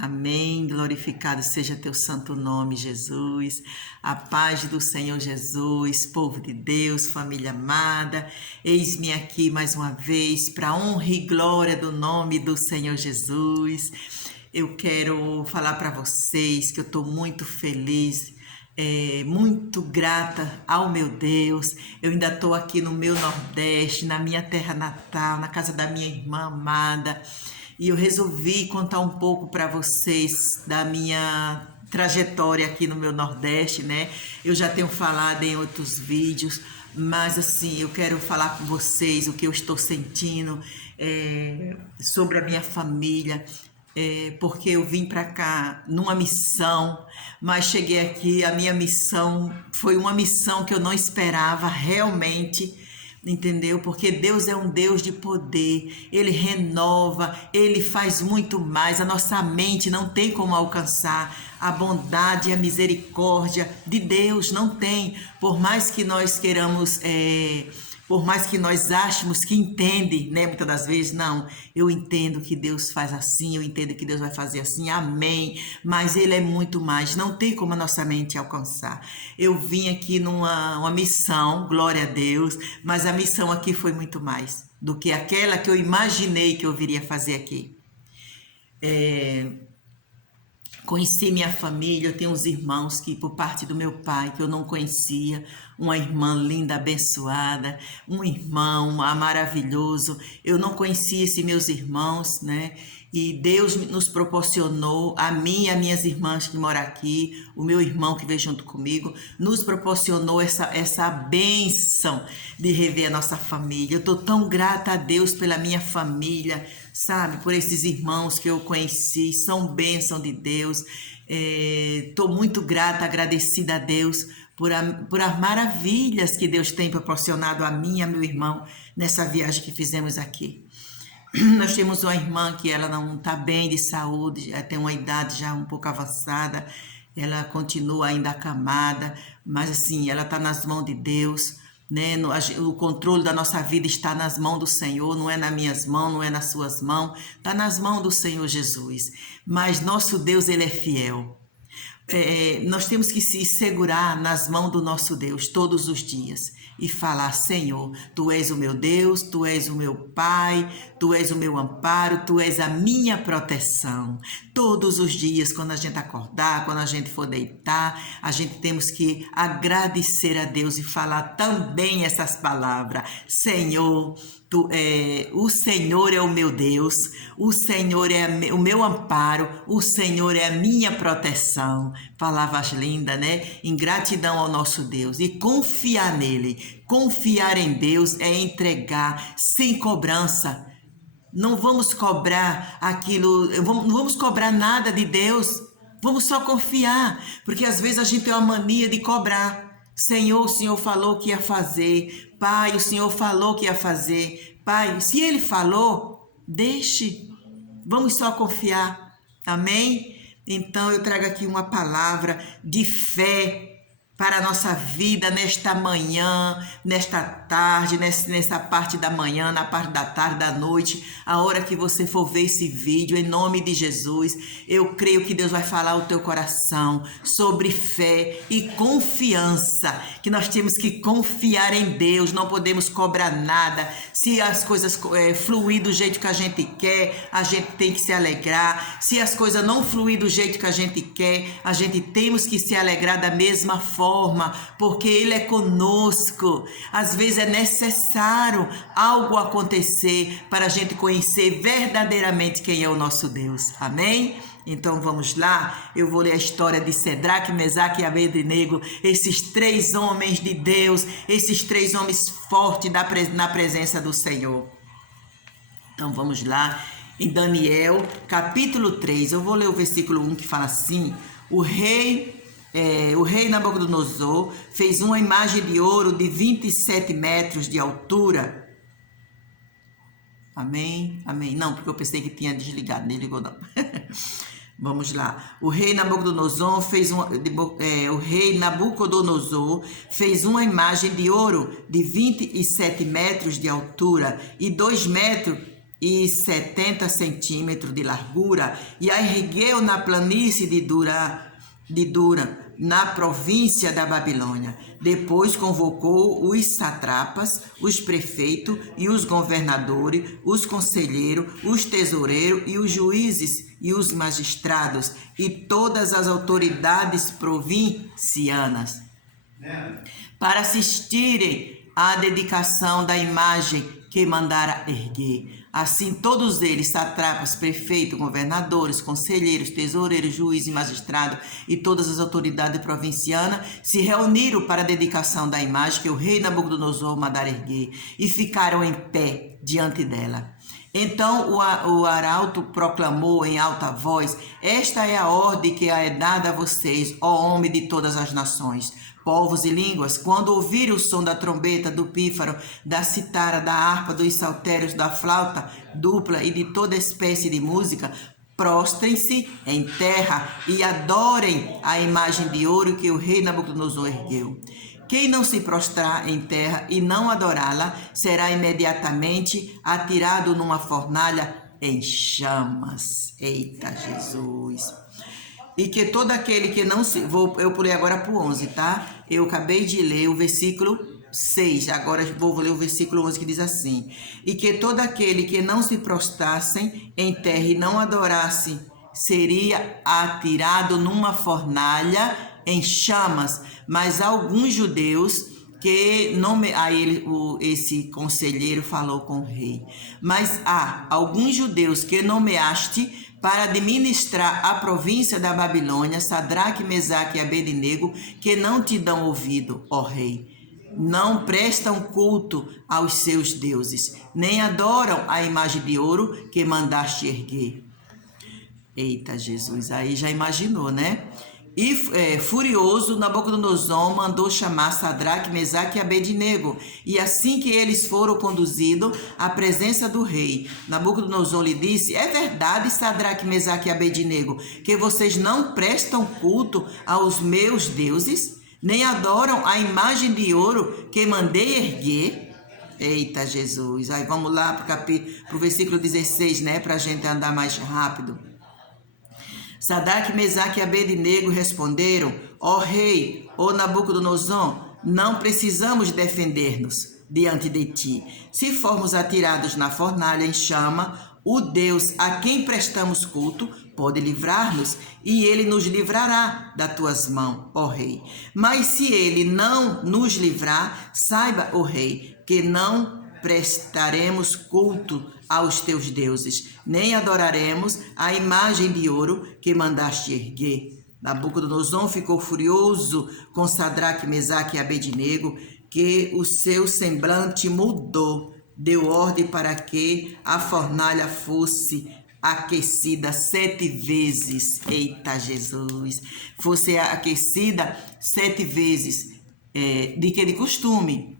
Amém. Glorificado seja teu santo nome, Jesus. A paz do Senhor Jesus, povo de Deus, família amada. Eis-me aqui mais uma vez para honra e glória do nome do Senhor Jesus. Eu quero falar para vocês que eu estou muito feliz, muito grata ao meu Deus. Eu ainda estou aqui no meu Nordeste, na minha terra natal, na casa da minha irmã amada. E eu resolvi contar um pouco para vocês da minha trajetória aqui no meu Nordeste, né? Eu já tenho falado em outros vídeos, mas assim, eu quero falar com vocês o que eu estou sentindo sobre a minha família. Porque eu vim para cá numa missão, mas cheguei aqui, a minha missão foi uma missão que eu não esperava realmente, entendeu? Porque Deus é um Deus de poder, Ele renova, Ele faz muito mais, a nossa mente não tem como alcançar a bondade e a misericórdia de Deus, não tem, por mais que nós queiramos, por mais que nós achemos que entende, né? Muitas das vezes, não, eu entendo que Deus faz assim, eu entendo que Deus vai fazer assim, amém, mas Ele é muito mais, não tem como a nossa mente alcançar. Eu vim aqui numa missão, glória a Deus, mas a missão aqui foi muito mais do que aquela que eu imaginei que eu viria fazer aqui. Conheci minha família, eu tenho uns irmãos que por parte do meu pai, que eu não conhecia, uma irmã linda, abençoada, um irmão maravilhoso, eu não conhecia esses meus irmãos, né? E Deus nos proporcionou, a mim e as minhas irmãs que moram aqui, o meu irmão que veio junto comigo, nos proporcionou essa bênção de rever a nossa família. Eu estou tão grata a Deus pela minha família, sabe? Por esses irmãos que eu conheci, são bênção de Deus. Estou muito grata, agradecida a Deus por as maravilhas que Deus tem proporcionado a mim e a meu irmão nessa viagem que fizemos aqui. Nós temos uma irmã que ela não está bem de saúde, já tem uma idade já um pouco avançada, ela continua ainda acamada, mas assim, ela está nas mãos de Deus, né? O controle da nossa vida está nas mãos do Senhor, não é nas minhas mãos, não é nas suas mãos, está nas mãos do Senhor Jesus. Mas nosso Deus, Ele é fiel. Nós temos que se segurar nas mãos do nosso Deus todos os dias e falar: Senhor, Tu és o meu Deus, Tu és o meu Pai, Tu és o meu amparo, Tu és a minha proteção. Todos os dias, quando a gente acordar, quando a gente for deitar, a gente temos que agradecer a Deus e falar também essas palavras: Senhor, o Senhor é o meu Deus, o Senhor é o meu amparo, o Senhor é a minha proteção. Palavras lindas, né? Em gratidão ao nosso Deus e confiar nele. Confiar em Deus é entregar sem cobrança. Não vamos cobrar aquilo, não vamos cobrar nada de Deus. Vamos só confiar, porque às vezes a gente tem uma mania de cobrar. Senhor, o Senhor falou que ia fazer. Pai, o Senhor falou que ia fazer. Pai, se Ele falou, deixe. Vamos só confiar. Amém? Então eu trago aqui uma palavra de fé para a nossa vida nesta manhã, nesta tarde, nessa parte da manhã, na parte da tarde, da noite, a hora que você for ver esse vídeo, em nome de Jesus, eu creio que Deus vai falar ao teu coração sobre fé e confiança, que nós temos que confiar em Deus, não podemos cobrar nada. Se as coisas fluir do jeito que a gente quer, a gente tem que se alegrar. Se as coisas não fluir do jeito que a gente quer, a gente temos que se alegrar da mesma forma, porque Ele é conosco. Às vezes é necessário algo acontecer para a gente conhecer verdadeiramente quem é o nosso Deus. Amém? Então vamos lá, eu vou ler a história de Cedraque, Mesaque e Abednego, esses três homens de Deus, esses três homens fortes na presença do Senhor. Então vamos lá, em Daniel capítulo 3, eu vou ler o versículo 1 que fala assim: o rei Nabucodonosor fez uma imagem de ouro de 27 metros de altura. Amém? Amém. Não, porque eu pensei que tinha desligado, nem ligou não. Vamos lá. O rei Nabucodonosor fez uma imagem de ouro de 27 metros de altura e 2 metros e 70 centímetros de largura, e a ergueu na planície de Dura, na província da Babilônia. Depois convocou os satrapas, os prefeitos e os governadores, os conselheiros, os tesoureiros e os juízes e os magistrados e todas as autoridades provincianas para assistirem à dedicação da imagem que mandara erguer. Assim, todos eles, satrapas, prefeitos, governadores, conselheiros, tesoureiros, juízes e magistrados e todas as autoridades provincianas se reuniram para a dedicação da imagem que o rei Nabucodonosor mandara erguer e ficaram em pé diante dela. Então o arauto proclamou em alta voz: esta é a ordem que é dada a vocês, ó homem de todas as nações, povos e línguas, quando ouvirem o som da trombeta, do pífaro, da citara, da harpa, dos saltérios, da flauta dupla e de toda espécie de música, prostrem-se em terra e adorem a imagem de ouro que o rei Nabucodonosor ergueu. Quem não se prostrar em terra e não adorá-la será imediatamente atirado numa fornalha em chamas. Eita Jesus! E que todo aquele que não se... eu pulei agora para o 11, tá? Eu acabei de ler o versículo 6, agora vou ler o versículo 11 que diz assim: e que todo aquele que não se prostrasse em terra e não adorasse seria atirado numa fornalha em chamas. Mas alguns judeus que esse conselheiro falou com o rei: mas há alguns judeus que nomeaste para administrar a província da Babilônia, Sadraque, Mesaque e Abednego, que não te dão ouvido, ó rei. Não prestam culto aos seus deuses, nem adoram a imagem de ouro que mandaste erguer. Eita Jesus, aí já imaginou, né? E furioso, Nabucodonosor mandou chamar Sadraque, Mesaque e Abednego. E assim que eles foram conduzidos à presença do rei, Nabucodonosor lhe disse: é verdade, Sadraque, Mesaque e Abednego, que vocês não prestam culto aos meus deuses, nem adoram a imagem de ouro que mandei erguer? Eita Jesus, aí vamos lá para o versículo 16, né, para a gente andar mais rápido. Sadraque, Mesaque e Abednego responderam: ó rei, ó Nabucodonosor, não precisamos defender-nos diante de ti. Se formos atirados na fornalha em chama, o Deus a quem prestamos culto pode livrar-nos, e ele nos livrará das tuas mãos, ó rei. Mas se ele não nos livrar, saiba, ó rei, que não prestaremos culto aos teus deuses, nem adoraremos a imagem de ouro que mandaste erguer. Nabucodonosor ficou furioso com Sadraque, Mesaque e Abednego, que o seu semblante mudou. Deu ordem para que a fornalha fosse aquecida 7 vezes. Eita Jesus! Fosse aquecida 7 vezes, de costume.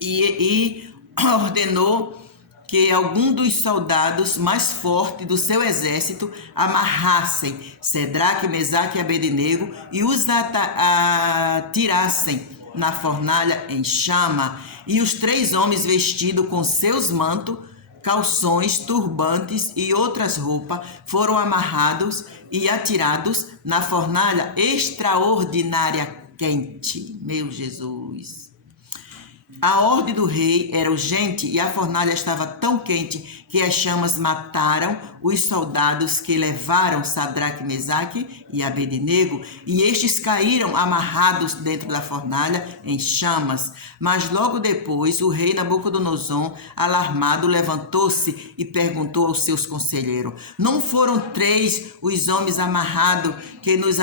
E ordenou que algum dos soldados mais fortes do seu exército amarrassem Sadraque, Mesaque e Abednego e os atirassem na fornalha em chama. E os 3 homens vestidos com seus mantos, calções, turbantes e outras roupas foram amarrados e atirados na fornalha extraordinária quente. Meu Jesus! A ordem do rei era urgente e a fornalha estava tão quente que as chamas mataram os soldados que levaram Sadraque, Mesaque e Abednego, e estes caíram amarrados dentro da fornalha em chamas. Mas logo depois o rei Nabucodonosor, alarmado, levantou-se e perguntou aos seus conselheiros: não foram 3 os homens amarrados que nos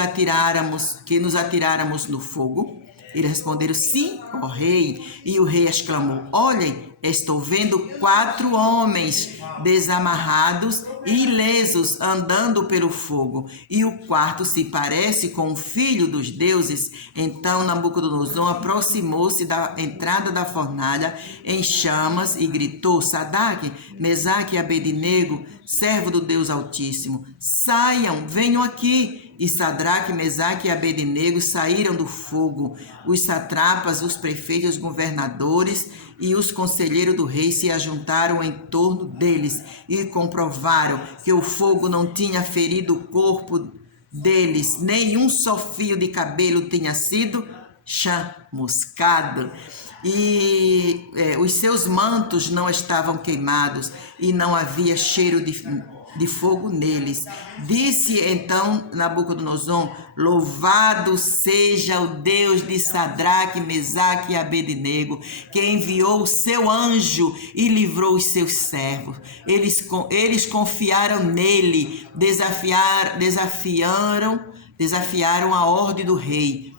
atiráramos no fogo? Eles responderam: sim, ó rei. E o rei exclamou: olhem, estou vendo 4 homens desamarrados e ilesos andando pelo fogo, e o quarto se parece com o filho dos deuses. Então Nabucodonosor aproximou-se da entrada da fornalha em chamas e gritou: Sadraque, Mesaque e Abednego, servo do Deus Altíssimo, saiam, venham aqui. E Sadraque, Mesaque e Abednego saíram do fogo. Os satrapas, os prefeitos, os governadores E os conselheiros do rei se ajuntaram em torno deles e comprovaram que o fogo não tinha ferido o corpo deles, nenhum só fio de cabelo tinha sido chamuscado. E os seus mantos não estavam queimados e não havia cheiro de fogo neles. Disse então Nabucodonosor: louvado seja o Deus de Sadraque, Mesaque e Abednego, que enviou o seu anjo e livrou os seus servos. Eles confiaram nele, desafiaram a ordem do rei,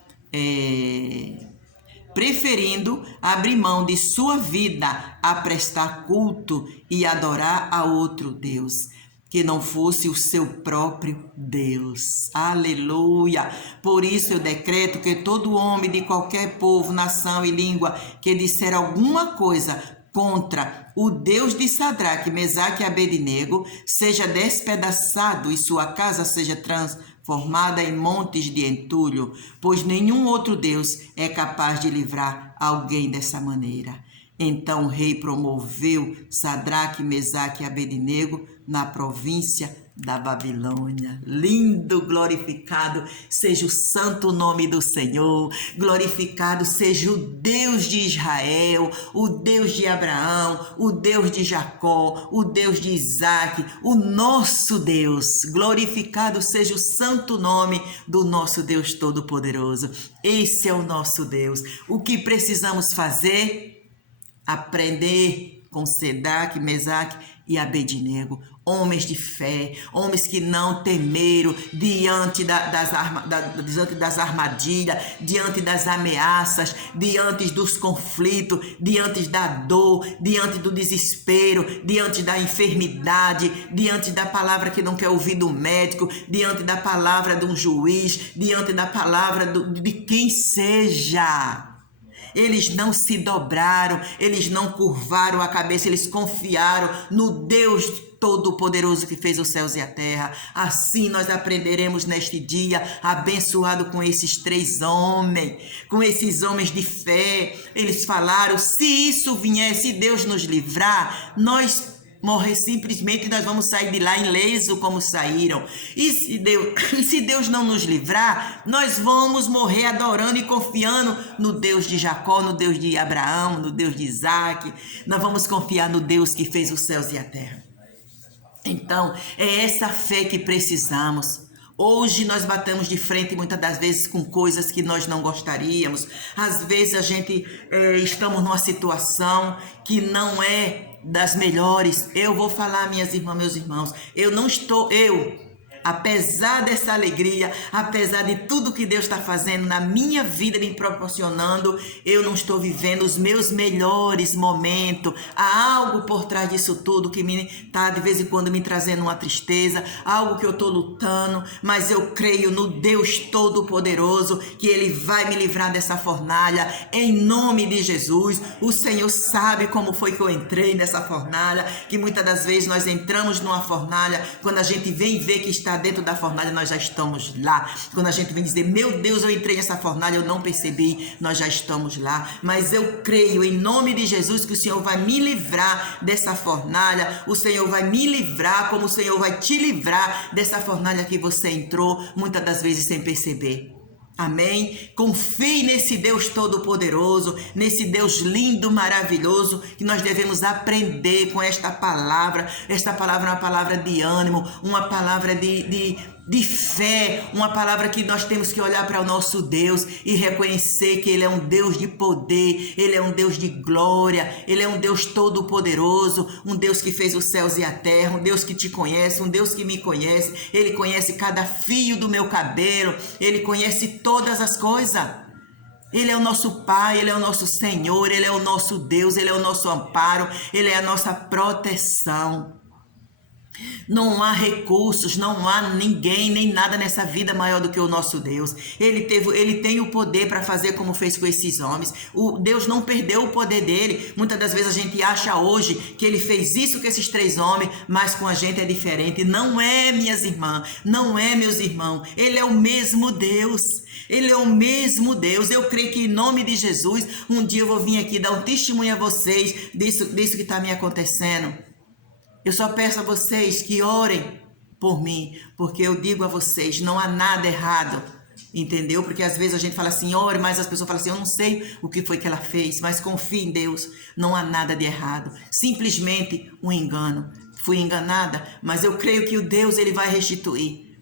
preferindo abrir mão de sua vida a prestar culto e adorar a outro Deus, que não fosse o seu próprio Deus. Aleluia! Por isso eu decreto que todo homem de qualquer povo, nação e língua que disser alguma coisa contra o Deus de Sadraque, Mesaque e Abednego seja despedaçado e sua casa seja transformada em montes de entulho, pois nenhum outro Deus é capaz de livrar alguém dessa maneira. Então o rei promoveu Sadraque, Mesaque e Abednego na província da Babilônia. Lindo, glorificado seja o santo nome do Senhor, glorificado seja o Deus de Israel, o Deus de Abraão, o Deus de Jacó, o Deus de Isaac, o nosso Deus. Glorificado seja o santo nome do nosso Deus Todo-Poderoso. Esse é o nosso Deus. O que precisamos fazer? Aprender com Sadraque, Mesaque e Abednego, homens de fé, homens que não temeram diante das armadilhas, diante das ameaças, diante dos conflitos, diante da dor, diante do desespero, diante da enfermidade, diante da palavra que não quer ouvir do médico, diante da palavra de um juiz, diante da palavra de quem seja. Eles não se dobraram, eles não curvaram a cabeça, eles confiaram no Deus Todo-Poderoso que fez os céus e a terra. Assim nós aprenderemos neste dia, abençoado com esses três homens, com esses homens de fé. Eles falaram: se isso vier, se Deus nos livrar, nós morrer simplesmente, nós vamos sair de lá ileso como saíram. E se Deus não nos livrar, nós vamos morrer adorando e confiando no Deus de Jacó, no Deus de Abraão, no Deus de Isaac. Nós vamos confiar no Deus que fez os céus e a terra. Então, é essa fé que precisamos. Hoje nós batemos de frente muitas das vezes com coisas que nós não gostaríamos. Às vezes a gente estamos numa situação que não é das melhores. Eu vou falar, minhas irmãs, meus irmãos, apesar dessa alegria, apesar de tudo que Deus está fazendo na minha vida, me proporcionando, eu não estou vivendo os meus melhores momentos. Há algo por trás disso tudo que me está de vez em quando me trazendo uma tristeza, algo que eu estou lutando, mas eu creio no Deus Todo-Poderoso, que Ele vai me livrar dessa fornalha, em nome de Jesus. O Senhor sabe como foi que eu entrei nessa fornalha, que muitas das vezes nós entramos numa fornalha, quando a gente vem ver que está dentro da fornalha, nós já estamos lá. Quando a gente vem dizer: meu Deus, eu entrei nessa fornalha, eu não percebi, nós já estamos lá. Mas eu creio em nome de Jesus que o Senhor vai me livrar dessa fornalha, o Senhor vai me livrar, como o Senhor vai te livrar dessa fornalha que você entrou muitas das vezes sem perceber. Amém? Confie nesse Deus Todo-Poderoso, nesse Deus lindo, maravilhoso, que nós devemos aprender com esta palavra. Esta palavra é uma palavra de ânimo, uma palavra de fé, uma palavra que nós temos que olhar para o nosso Deus e reconhecer que Ele é um Deus de poder, Ele é um Deus de glória, Ele é um Deus todo-poderoso, um Deus que fez os céus e a terra, um Deus que te conhece, um Deus que me conhece. Ele conhece cada fio do meu cabelo, Ele conhece todas as coisas. Ele é o nosso Pai, Ele é o nosso Senhor, Ele é o nosso Deus, Ele é o nosso amparo, Ele é a nossa proteção. Não há recursos, não há ninguém, nem nada nessa vida maior do que o nosso Deus. Ele tem o poder para fazer como fez com esses homens. O Deus não perdeu o poder dele. Muitas das vezes a gente acha hoje que ele fez isso com esses 3 homens, mas com a gente é diferente. Não é, minhas irmãs, não é, meus irmãos. Ele é o mesmo Deus. Ele é o mesmo Deus. Eu creio que em nome de Jesus, um dia eu vou vir aqui dar um testemunho a vocês disso que está me acontecendo. Eu só peço a vocês que orem por mim, porque eu digo a vocês, não há nada errado, entendeu? Porque às vezes a gente fala assim, ore, mas as pessoas falam assim, eu não sei o que foi que ela fez, mas confie em Deus, não há nada de errado, simplesmente um engano. Fui enganada, mas eu creio que o Deus ele vai restituir,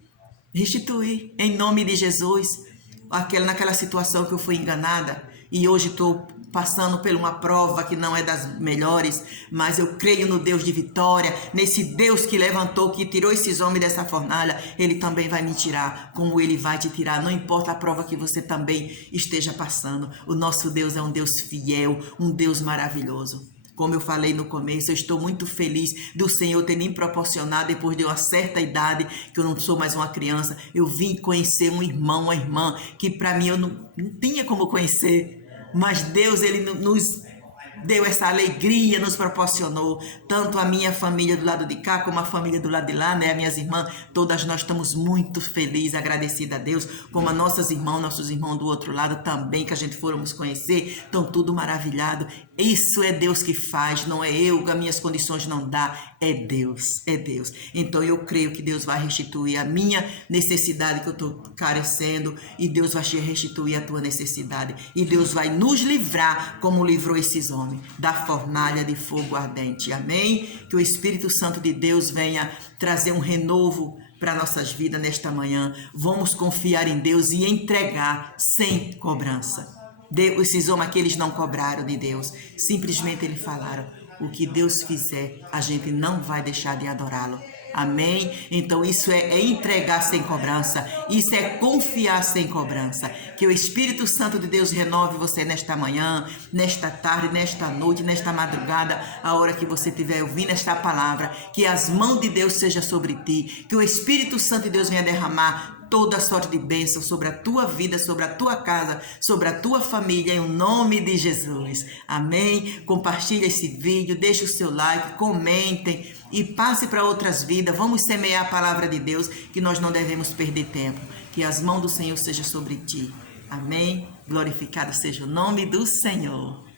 em nome de Jesus, naquela situação que eu fui enganada e hoje estou passando por uma prova que não é das melhores, mas eu creio no Deus de vitória, nesse Deus que levantou, que tirou esses homens dessa fornalha, ele também vai me tirar, como ele vai te tirar, não importa a prova que você também esteja passando. O nosso Deus é um Deus fiel, um Deus maravilhoso. Como eu falei no começo, eu estou muito feliz do Senhor ter me proporcionado, depois de uma certa idade, que eu não sou mais uma criança, eu vim conhecer um irmão, uma irmã, que para mim eu não tinha como conhecer, mas Deus, ele nos deu essa alegria, nos proporcionou, tanto a minha família do lado de cá, como a família do lado de lá, né, minhas irmãs, todas nós estamos muito felizes, agradecidas a Deus, como a nossos irmãos do outro lado também, que a gente fomos conhecer, estão tudo maravilhado. Isso é Deus que faz, não é eu, as minhas condições não dá, é Deus, é Deus. Então eu creio que Deus vai restituir a minha necessidade que eu estou carecendo, e Deus vai restituir a tua necessidade, e Deus vai nos livrar, como livrou esses homens, da fornalha de fogo ardente. Amém? Que o Espírito Santo de Deus venha trazer um renovo para nossas vidas nesta manhã. Vamos confiar em Deus e entregar sem cobrança. Esses homens aqui, eles não cobraram de Deus, simplesmente eles falaram, o que Deus fizer, a gente não vai deixar de adorá-lo. Amém? Então isso é entregar sem cobrança, isso é confiar sem cobrança. Que o Espírito Santo de Deus renove você nesta manhã, nesta tarde, nesta noite, nesta madrugada, a hora que você estiver ouvindo esta palavra, que as mãos de Deus sejam sobre ti, que o Espírito Santo de Deus venha derramar toda sorte de bênção sobre a tua vida, sobre a tua casa, sobre a tua família, em nome de Jesus. Amém? Compartilhe esse vídeo, deixe o seu like, comentem e passe para outras vidas. Vamos semear a palavra de Deus, que nós não devemos perder tempo. Que as mãos do Senhor sejam sobre ti. Amém? Glorificado seja o nome do Senhor.